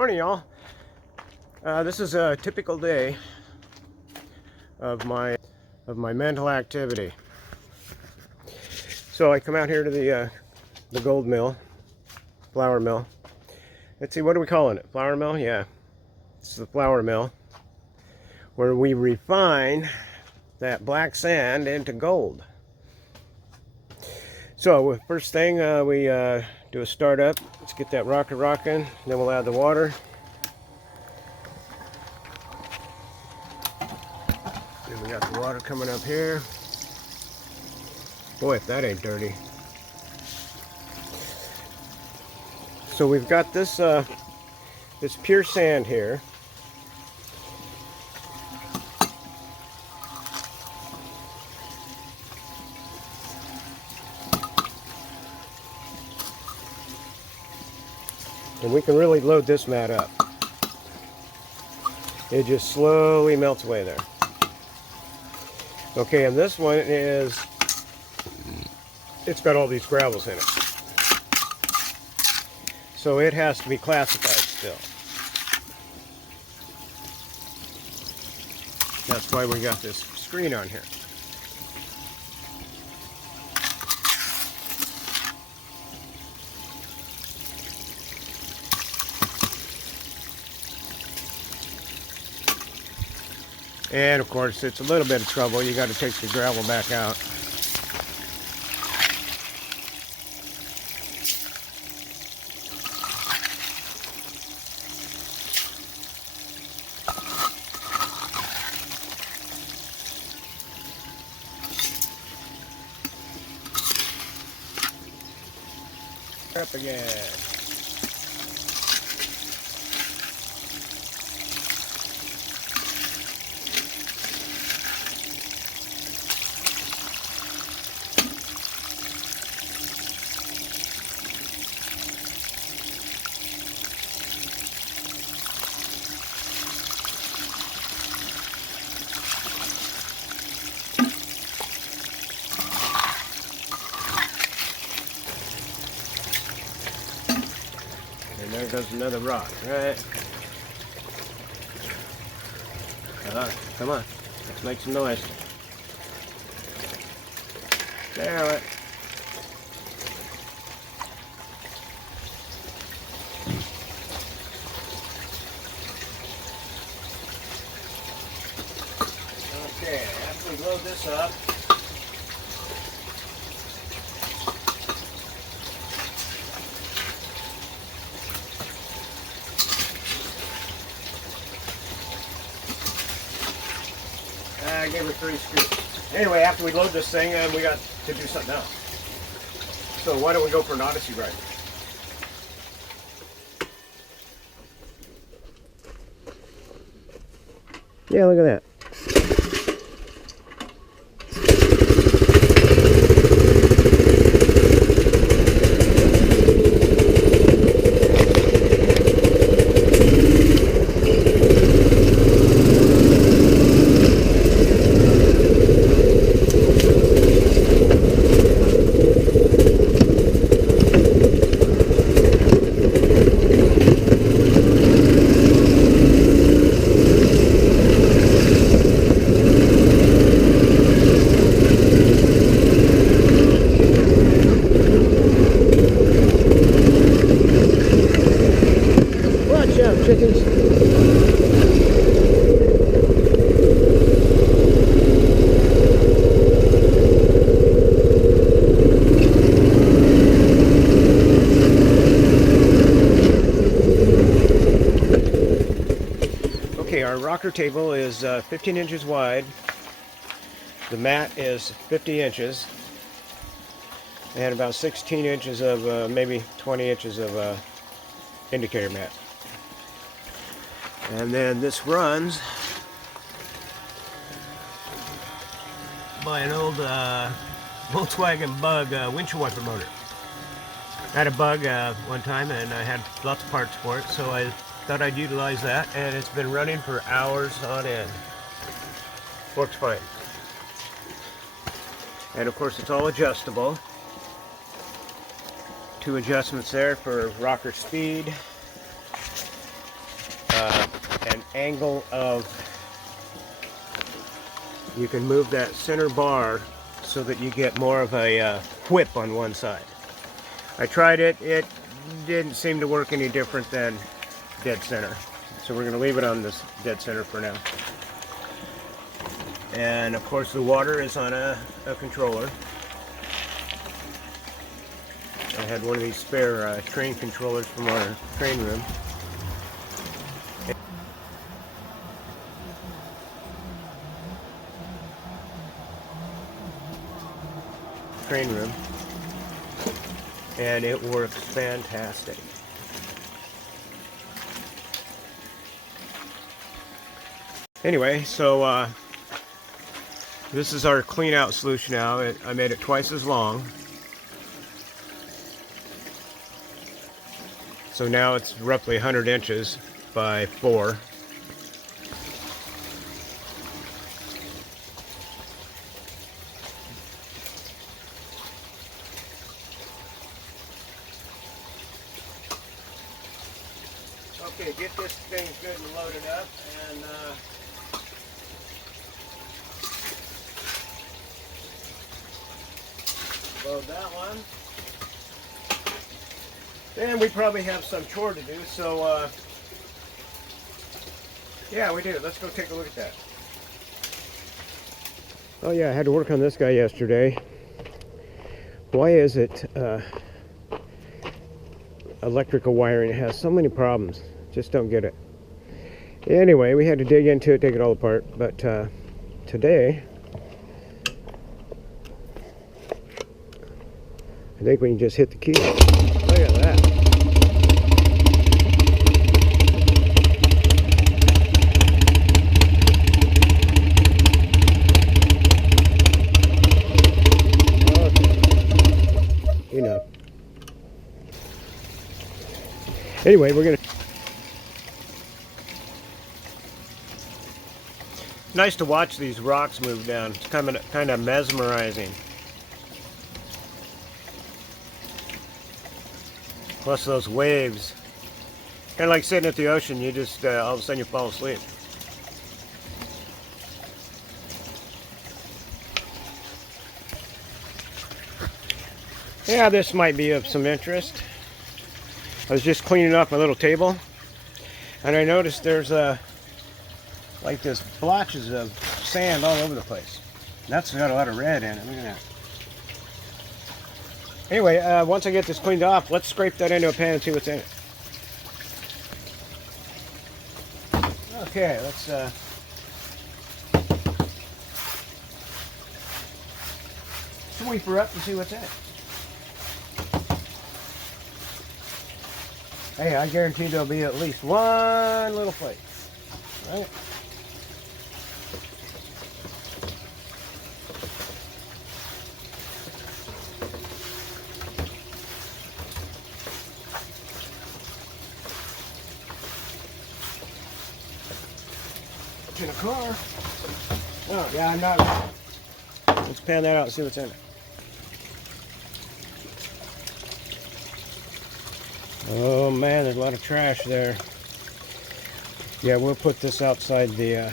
Morning, y'all. This is a typical day of my mental activity. So I come out here to the gold mill, flour mill. Let's see, what are we calling it? Flour mill? Yeah, it's the flour mill where we refine that black sand into gold. So first thing, we do a startup. Let's get that rocker rocking. Then we'll add the water. Then we got the water coming up here. Boy, if that ain't dirty. So we've got this this pure sand here. And we can really load this mat up. It just slowly melts away there. Okay, and this one it's got all these gravels in it. So it has to be classified still. That's why we got this screen on here. And of course, it's a little bit of trouble. You got to take the gravel back out. Up again. And there goes another rock, right? Come on, let's make some noise. There it. Okay, after we load this up, I gave her 3 screws. Anyway, after we load this thing, we got to do something else. So why don't we go for an Odyssey ride? Yeah, look at that. Chickens. Okay, our rocker table is 15 inches wide. The mat is 50 inches. And about 16 inches of, maybe 20 inches of indicator mat. And then this runs by an old Volkswagen Bug windshield wiper motor. I had a Bug one time and I had lots of parts for it, so I thought I'd utilize that, and it's been running for hours on end. Works fine. And of course it's all adjustable. 2 adjustments there for rocker speed. angle of, you can move that center bar so that you get more of a whip on one side. I tried it, it didn't seem to work any different than dead center. So we're going to leave it on this dead center for now. And of course the water is on a controller. I had one of these spare train controllers from our train room. And it works fantastic. Anyway, so this is our clean out sluice now. I made it twice as long. So now it's roughly 100 inches by 4. Okay, get this thing good and loaded up, and load that one. And we probably have some chore to do, so yeah, we do. Let's go take a look at that. Oh yeah, I had to work on this guy yesterday. Why is it electrical wiring has so many problems? Just don't get it. Anyway, we had to dig into it, take it all apart, but today I think we can just hit the key. Look at that. Okay. Enough. Anyway, we're gonna. Nice to watch these rocks move down. It's kind of mesmerizing. Plus those waves. Kind of like sitting at the ocean, you just all of a sudden you fall asleep. Yeah, this might be of some interest. I was just cleaning up my little table, and I noticed there's like this blotches of sand all over the place. And that's got a lot of red in it. Look at that. Anyway, once I get this cleaned off, let's scrape that into a pan and see what's in it. Okay, let's sweep her up and see what's in it. Hey, I guarantee there'll be at least one little flake. Right? In a car. Oh, yeah, I'm not. Let's pan that out and see what's in it. Oh man, there's a lot of trash there. Yeah, we'll put this outside the.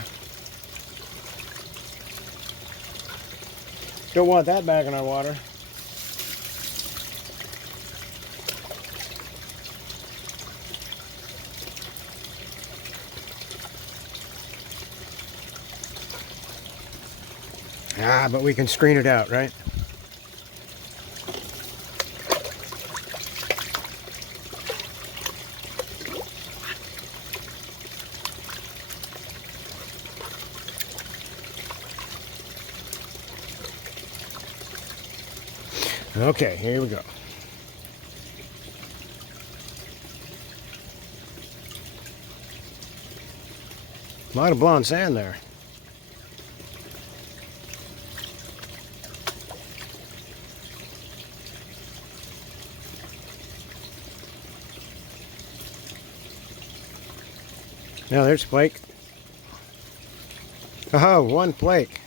Don't want that back in our water. Ah, but we can screen it out, right? Okay, here we go. A lot of blonde sand there. Now there's a flake. Oh, one flake.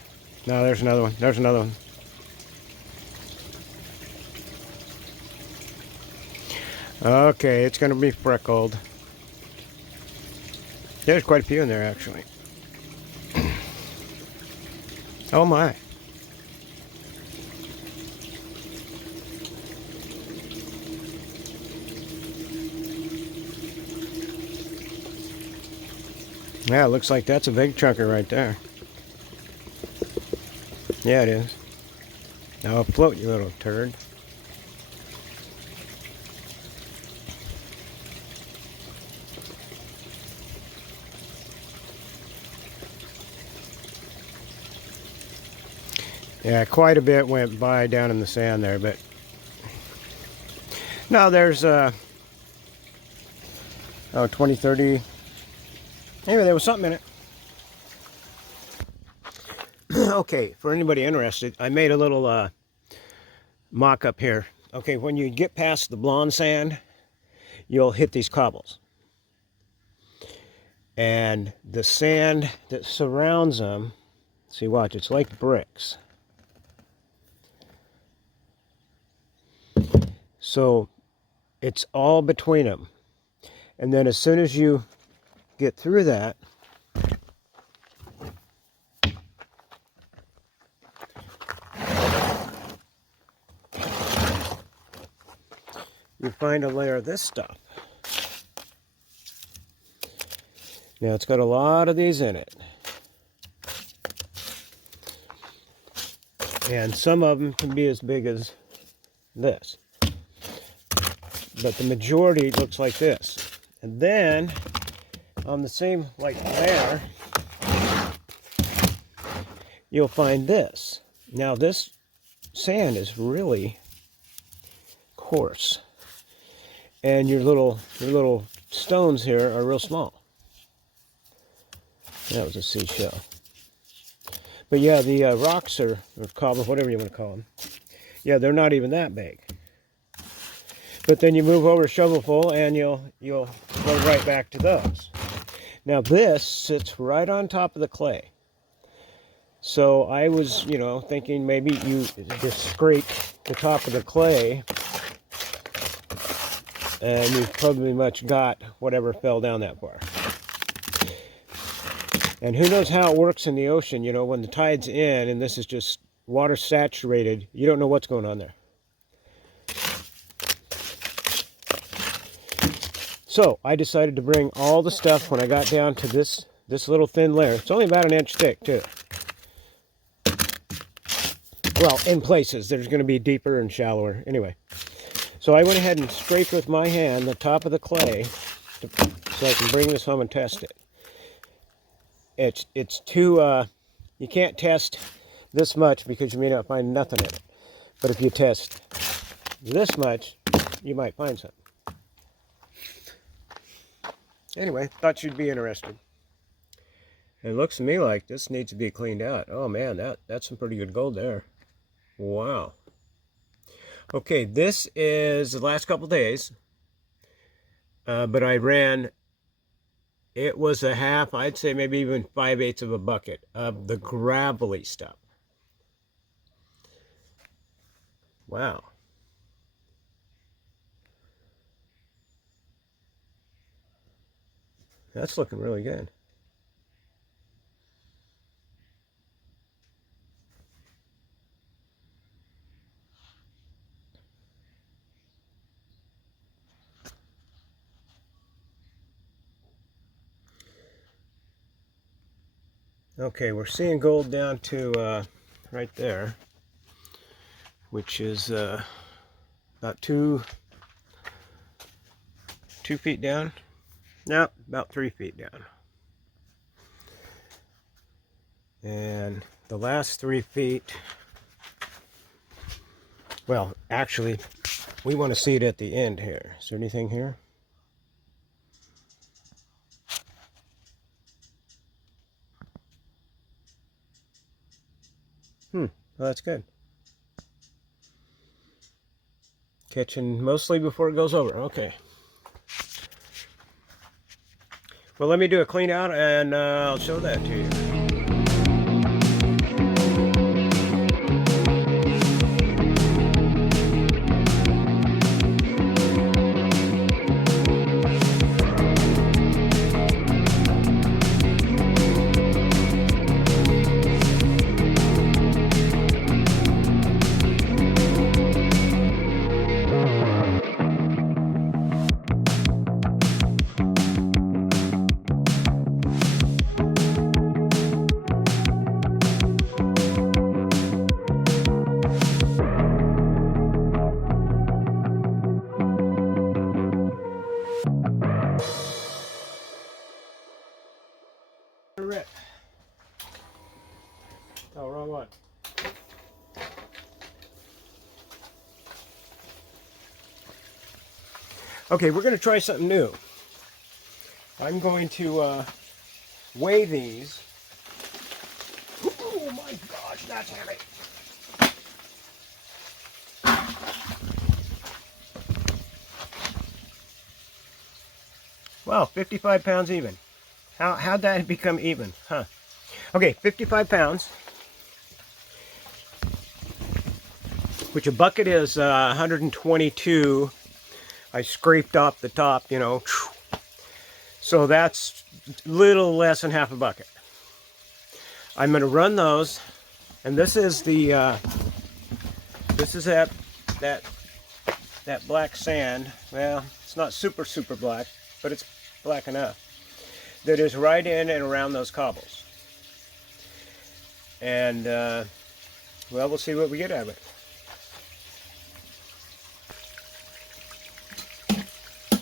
No, there's another one. There's another one. Okay, it's going to be freckled. There's quite a few in there, actually. Oh my. Yeah, it looks like that's a big chunker right there. Yeah, it is. Now float, you little turd. Yeah, quite a bit went by down in the sand there, but no, there's 20, 30. Anyway, there was something in it. Okay, for anybody interested, I made a little mock-up here. Okay, when you get past the blonde sand, you'll hit these cobbles. And the sand that surrounds them, see, watch, it's like bricks. So it's all between them. And then as soon as you get through that, you find a layer of this stuff. Now it's got a lot of these in it. And some of them can be as big as this. But the majority looks like this. And then on the same like layer, you'll find this. Now this sand is really coarse. And your little stones here are real small. That was a seashell. But yeah, the rocks or cobble, whatever you want to call them, yeah, they're not even that big. But then you move over a shovelful and you'll go right back to those. Now this sits right on top of the clay. So I was, thinking maybe you just scrape the top of the clay and you've probably much got whatever fell down that far. And who knows how it works in the ocean, when the tide's in and this is just water saturated, you don't know what's going on there. So I decided to bring all the stuff when I got down to this little thin layer. It's only about an inch thick too. Well, in places, there's going to be deeper and shallower. Anyway, so I went ahead and scraped with my hand the top of the clay so I can bring this home and test it. It's too, you can't test this much because you may not find nothing in it. But if you test this much, you might find something. Anyway, thought you'd be interested. It looks to me like this needs to be cleaned out. Oh man, that's some pretty good gold there. Wow. Okay, this is the last couple days. But I ran, it was a half, I'd say maybe even 5/8 of a bucket of the gravelly stuff. Wow. That's looking really good. Okay, we're seeing gold down to right there, which is about 2 feet down. No, about 3 feet down. And the last 3 feet, well, actually, we want to see it at the end here. Is there anything here? Well, that's good. Catching mostly before it goes over. Okay. Well, let me do a clean out and I'll show that to you. cigarette. Oh, wrong one. Okay, we're going to try something new. I'm going to weigh these. Oh my gosh, that's heavy. Wow, 55 pounds even. How'd that become even? Huh. Okay, 55 pounds. Which a bucket is 122. I scraped off the top, you know. So that's a little less than half a bucket. I'm going to run those, and this is the that black sand. Well, it's not super black, but it's black enough. That is right in and around those cobbles. And well, we'll see what we get out of it.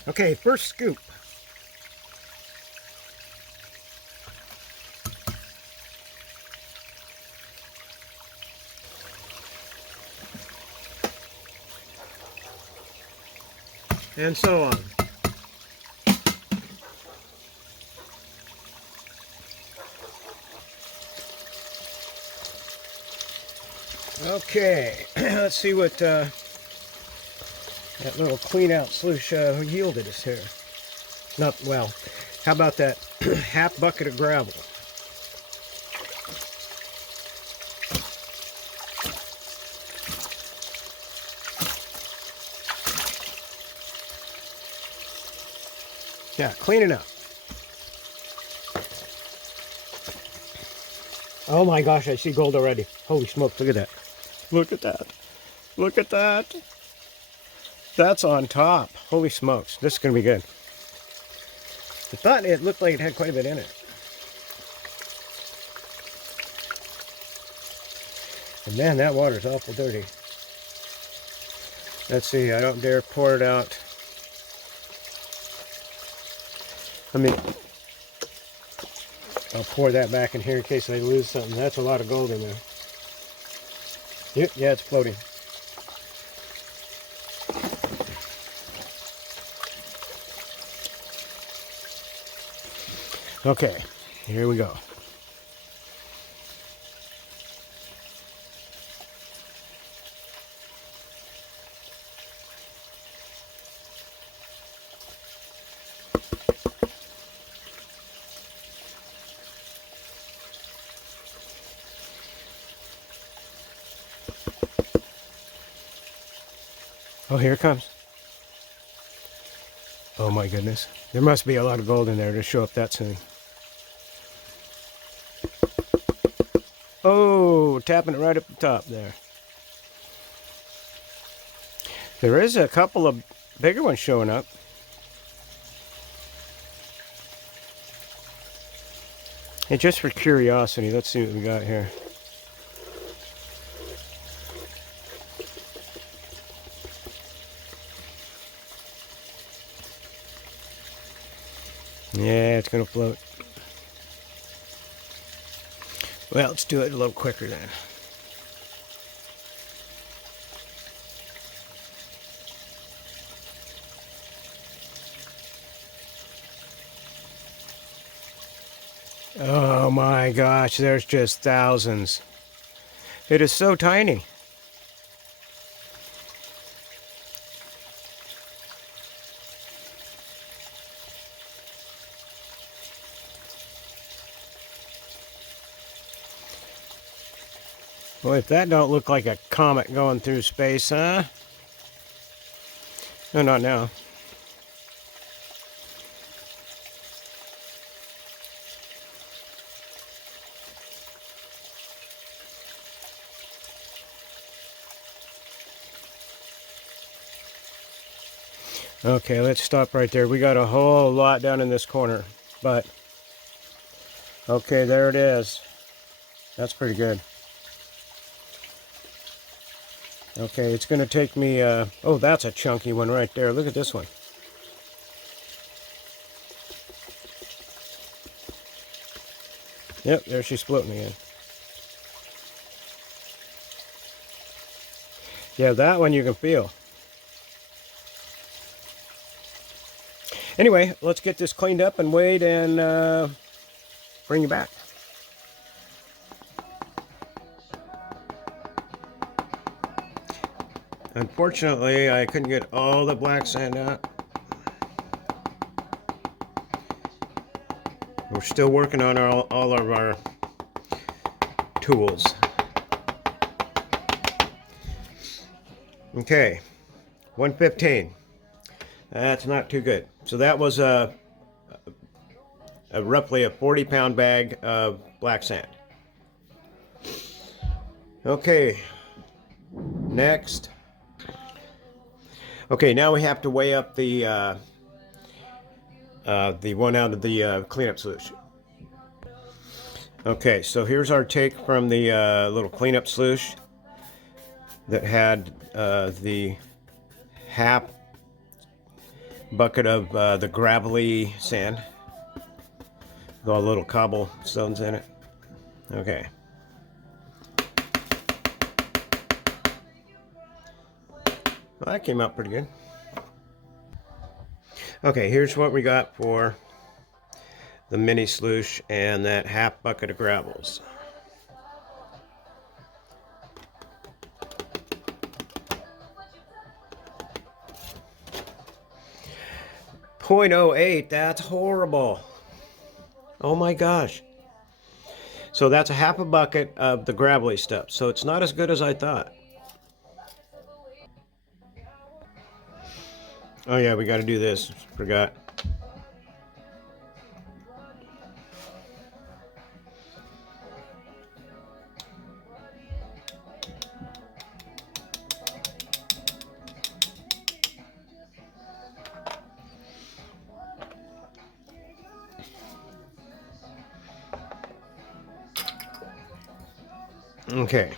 Okay, first scoop. And so on. Okay, let's see what that little clean out sluice yielded us here. Not well. How about that half bucket of gravel? Yeah, clean it up. Oh my gosh, I see gold already. Holy smokes, look at that. Look at that. Look at that. That's on top. Holy smokes, this is going to be good. I thought it looked like it had quite a bit in it. And man, that water's awful dirty. Let's see, I don't dare pour it out. I mean, I'll pour that back in here in case I lose something. That's a lot of gold in there. Yep, yeah, it's floating. Okay, here we go. Oh, here it comes. Oh my goodness. There must be a lot of gold in there to show up that soon. Oh, tapping it right up the top there. There is a couple of bigger ones showing up. Hey, just for curiosity, let's see what we got here. Yeah, it's going to float. Well, let's do it a little quicker then. Oh my gosh, there's just thousands. It is so tiny. Boy, if that don't look like a comet going through space, huh? No, not now. Okay, let's stop right there. We got a whole lot down in this corner, but okay, there it is. That's pretty good. Okay, it's going to take me, oh, that's a chunky one right there. Look at this one. Yep, there she's floating again. Yeah, that one you can feel. Anyway, let's get this cleaned up and weighed and bring you back. Unfortunately, I couldn't get all the black sand out. We're still working on all of our tools. Okay, 115. That's not too good. So that was roughly a 40-pound bag of black sand. Okay, next. Okay, now we have to weigh up the one out of the cleanup solution. Okay, so here's our take from the little cleanup sluice that had the half bucket of the gravelly sand with all the little cobblestones in it. Okay. Well, that came out pretty good. Okay, here's what we got for the mini sluice and that half bucket of gravels. .08, that's horrible. Oh my gosh. So that's a half a bucket of the gravelly stuff. So it's not as good as I thought. Oh yeah, we got to do this. Forgot. Okay.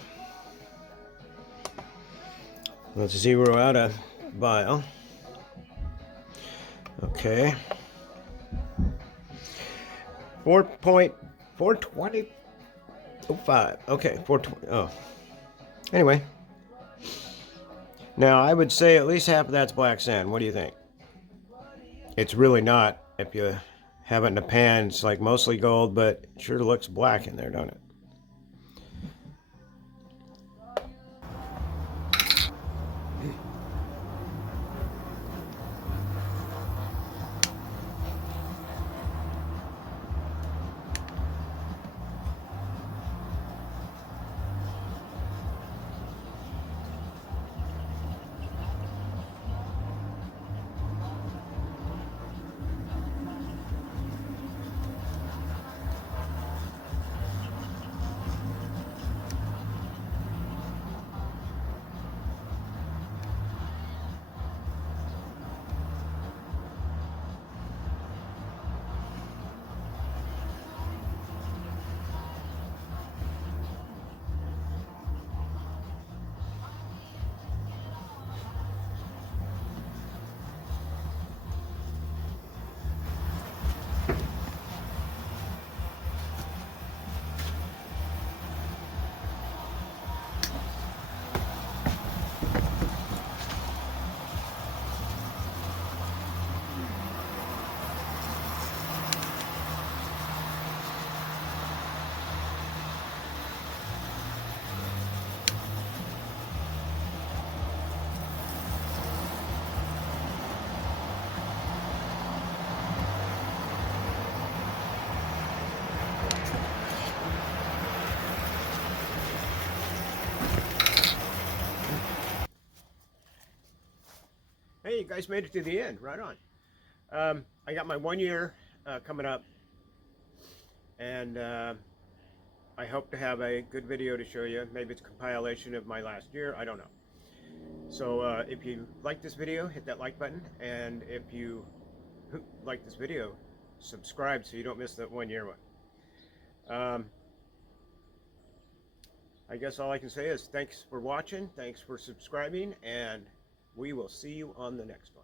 Let's zero out a vial. Okay. 4.420.05. Okay, 420. Oh. Anyway. Now, I would say at least half of that's black sand. What do you think? It's really not. If you have it in a pan, it's like mostly gold, but it sure looks black in there, don't it? Hey, you guys made it to the end. Right on. I got my 1 year coming up, and I hope to have a good video to show you. Maybe it's a compilation of my last year. I don't know. So if you like this video, hit that like button, and if you like this video, subscribe so you don't miss that 1 year one. I guess all I can say is thanks for watching, thanks for subscribing, and we will see you on the next one.